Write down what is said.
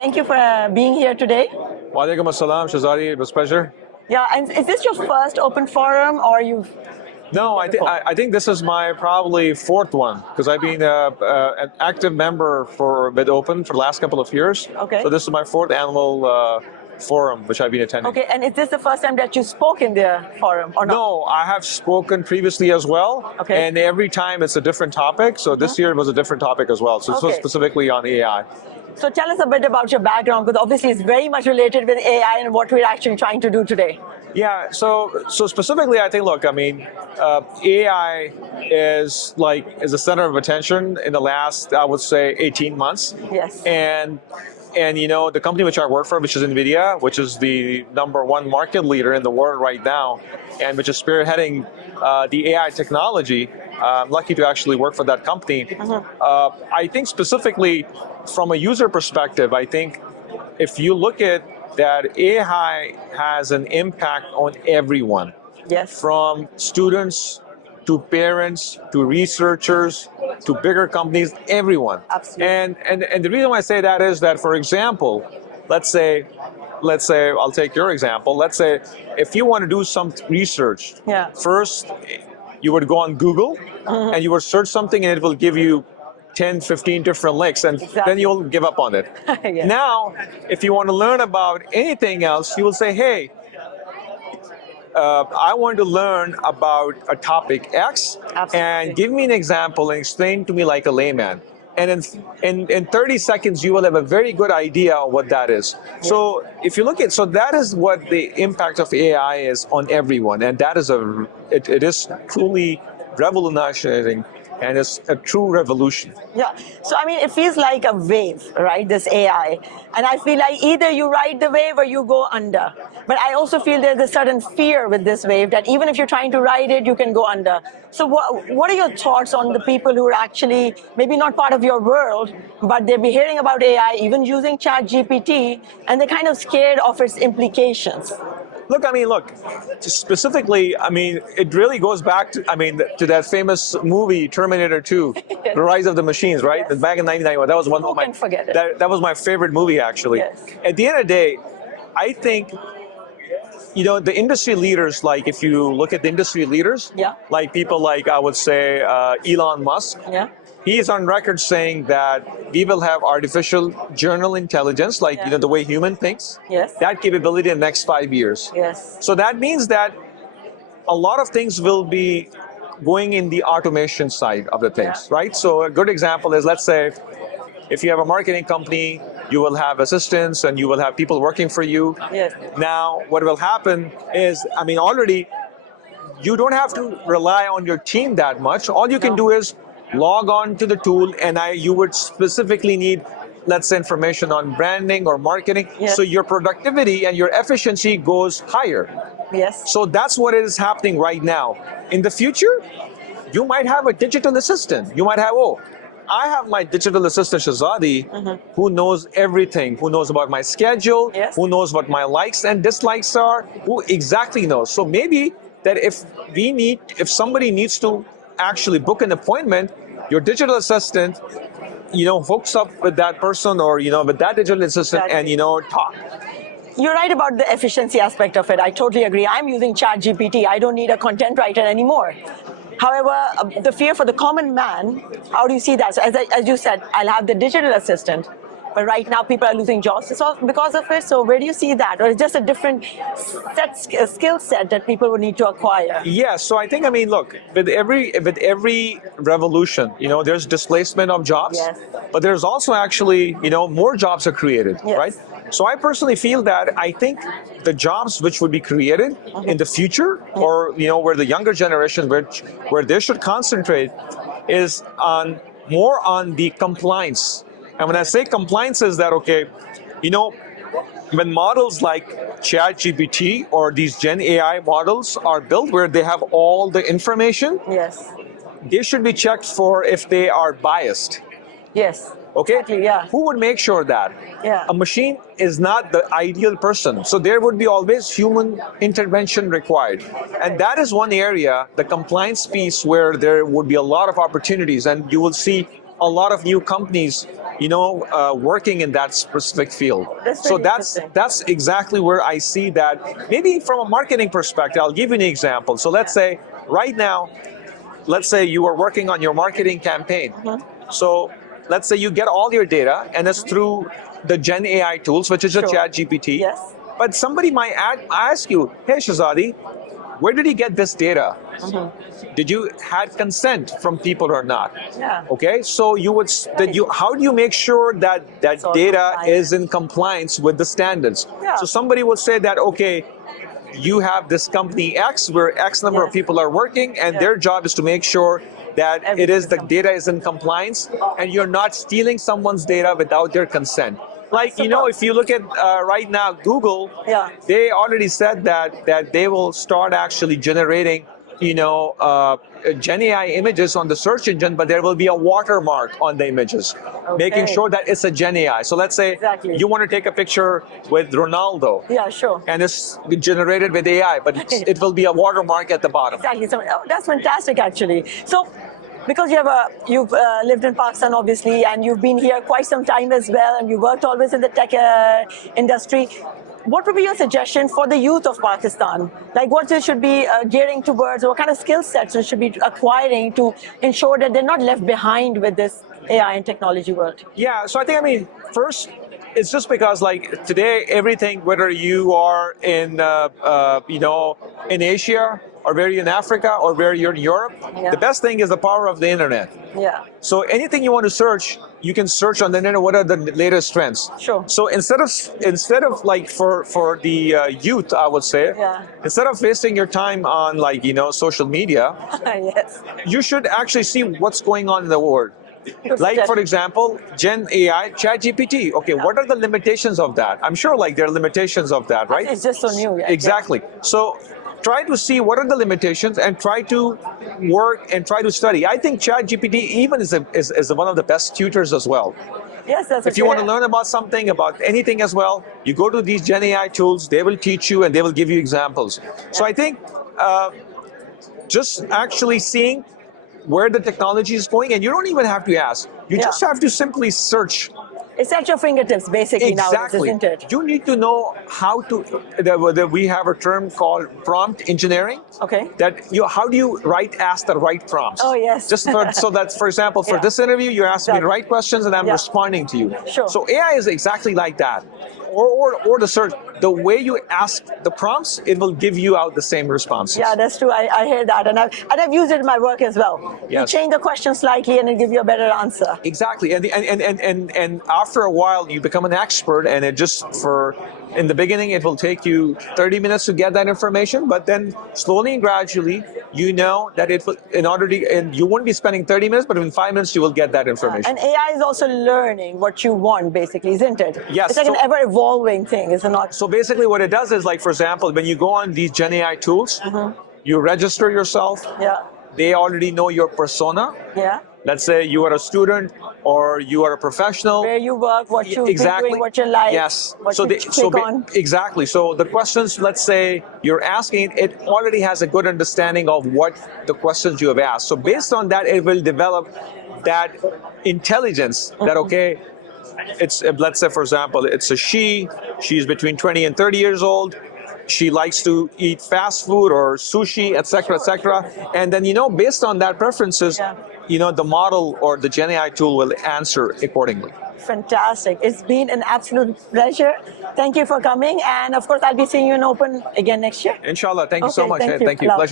Thank you for being here today. Walaikum assalam, Shahzadi. It was a pleasure. Yeah, and is this your first open forum, or you've? No, I think this is my probably fourth one because I've been an active member for BidOpen for the last couple of years. Okay. So this is my fourth annual forum which I've been attending. Okay, and is this the first time that you spoke in the forum, or not? No, I have spoken previously as well. Okay. And every time it's a different topic. So this year it was a different topic as well. So this was specifically on AI. So tell us a bit about your background, because obviously it's very much related with AI and what we're actually trying to do today. Yeah, so specifically, I think, look, I mean, AI is the center of attention in the last, I would say, 18 months. Yes. And you know, the company which I work for, which is Nvidia, which is the #1 market leader in the world right now, and which is spearheading the AI technology. I'm lucky to actually work for that company. I think specifically from a user perspective, I think if you look at that, AI has an impact on everyone. Yes. From students to parents to researchers to bigger companies, everyone. Absolutely. And the reason why I say that is that, for example, let's say I'll take your example. Let's say if you want to do some research, first you would go on Google and you would search something and it will give you 10, 15 different links, and then you'll give up on it. Yes. Now, if you want to learn about anything else, you will say, hey, I want to learn about a topic X, and give me an example and explain to me like a layman. And in 30 seconds, you will have a very good idea of what that is. So if you look at, so that is what the impact of AI is on everyone. And that is it is truly revolutionizing. And it's a true revolution. Yeah. So, I mean, it feels like a wave, right? This AI. And I feel like either you ride the wave or you go under. But I also feel there's a certain fear with this wave that even if you're trying to ride it, you can go under. So what are your thoughts on the people who are actually maybe not part of your world, but they'll be hearing about AI, even using ChatGPT, and they're kind of scared of its implications? Look, specifically, it really goes back to that famous movie, Terminator 2, The Rise of the Machines, right? Yes. Back in 1991, that was one of my, that was my favorite movie, actually. Yes. At the end of the day, I think, you know, the industry leaders, like if you look at the industry leaders, like people like, I would say, Elon Musk, he is on record saying that we will have artificial general intelligence, like you know, the way human thinks, that capability in the next 5 years. Yes. So that means that a lot of things will be going in the automation side of the things, right? So a good example is, let's say, if you have a marketing company, you will have assistants and you will have people working for you. Yes. Now, what will happen is, already you don't have to rely on your team that much. All you can do is log on to the tool, and you would specifically need, let's say, information on branding or marketing. So your productivity and your efficiency goes higher. Yes. So that's what is happening right now. In the future, you might have a digital assistant. You might have, I have my digital assistant, Shahzadi, who knows everything, who knows about my schedule, who knows what my likes and dislikes are, who exactly knows. So maybe that if somebody needs to actually book an appointment, your digital assistant, you know, hooks up with that person or, you know, with that digital assistant and, you know, talk. You're right about the efficiency aspect of it. I totally agree. I'm using ChatGPT. I don't need a content writer anymore. However, the fear for the common man, how do you see that? So as you said, I'll have the digital assistant, but right now people are losing jobs because of it. So where do you see that? Or it's just a different skill set that people would need to acquire? Yeah, so I think, look, with every revolution, you know, there's displacement of jobs, but there's also actually, you know, more jobs are created, right? So I personally feel that I think the jobs which would be created in the future, or, you know, where the younger generation, where they should concentrate, is more on the compliance. And when I say compliance, is that, okay, you know, when models like ChatGPT or these Gen AI models are built where they have all the information, they should be checked for if they are biased. Yes. Okay? Exactly, Who would make sure that? A machine is not the ideal person. So there would be always human intervention required. And that is one area, the compliance piece, where there would be a lot of opportunities. And you will see a lot of new companies, working in that specific field. That's really that's exactly where I see that. Maybe from a marketing perspective, I'll give you an example. So let's say right now, let's say you are working on your marketing campaign. So let's say you get all your data, and it's through the Gen AI tools, which is a Chat GPT. Yes. But somebody might ask you, hey, Shahzadi, where did you get this data? Did you had consent from people or not? Yeah. Okay, so how do you make sure that that data is in compliance with the standards? Yeah. So somebody would say that, okay, you have this company X where X number of people are working, and their job is to make sure that the data is in compliance, and you're not stealing someone's data without their consent. Like, if you look at right now, Google, they already said that they will start actually generating, Gen AI images on the search engine, but there will be a watermark on the images, making sure that it's a Gen AI. So let's say you want to take a picture with Ronaldo. Yeah, sure. And it's generated with AI, but it will be a watermark at the bottom. Exactly. So that's fantastic, actually. So, because you've lived in Pakistan, obviously, and you've been here quite some time as well, and you worked always in the tech industry. What would be your suggestion for the youth of Pakistan? Like, what they should be gearing towards, what kind of skill sets they should be acquiring to ensure that they're not left behind with this AI and technology world? Yeah, so I think, first, it's just because, like, today, everything, whether you are in, in Asia, or where you're in Africa, or where you're in Europe, the best thing is the power of the internet. Yeah. So anything you want to search, you can search on the internet. What are the latest trends? Sure. So instead of like for the youth, I would say, instead of wasting your time on social media, you should actually see what's going on in the world. Like, for example, Gen AI, Chat GPT. Okay, what are the limitations of that? I'm sure there are limitations of that, right? It's just so new. Exactly. So try to see what are the limitations and try to work and try to study. I think Chat GPT even is one of the best tutors as well. Yes, that's if you want to learn about something, about anything as well, you go to these Gen AI tools, they will teach you and they will give you examples. So I think just actually seeing where the technology is going, and you don't even have to ask. You just have to simply search. It's at your fingertips, basically, nowadays, isn't it? You need to know how to. We have a term called prompt engineering. Okay. How do you ask the right prompts? Oh yes. Just so that, for example, for this interview, you're asking me the right questions, and I'm responding to you. Sure. So AI is exactly like that. Or the search, the way you ask the prompts, it will give you out the same responses. Yeah, that's true. I hear that, and I've used it in my work as well. Yes. You change the question slightly, and it gives you a better answer. Exactly, and after a while, you become an expert, and in the beginning, it will take you 30 minutes to get that information, but then slowly and gradually, you know that it will, and you won't be spending 30 minutes, but in 5 minutes, you will get that information. And AI is also learning what you want, basically, isn't it? Yes. It's like an ever-evolving thing, is it not? So basically what it does is, for example, when you go on these Gen AI tools, you register yourself. Yeah. They already know your persona. Yeah. Let's say you are a student or you are a professional. Where you work, what you doing, what you like. Yes. What you click on. Exactly. So the questions, let's say you're asking, it already has a good understanding of what the questions you have asked. So based on that, it will develop that intelligence that, okay, let's say, for example, it's a she's between 20 and 30 years old. She likes to eat fast food or sushi, etc., etc. And then, based on that preferences, the model or the Gen AI tool will answer accordingly. Fantastic. It's been an absolute pleasure. Thank you for coming. And of course, I'll be seeing you in Open again next year. Inshallah. Thank you so much. Thank you. Pleasure.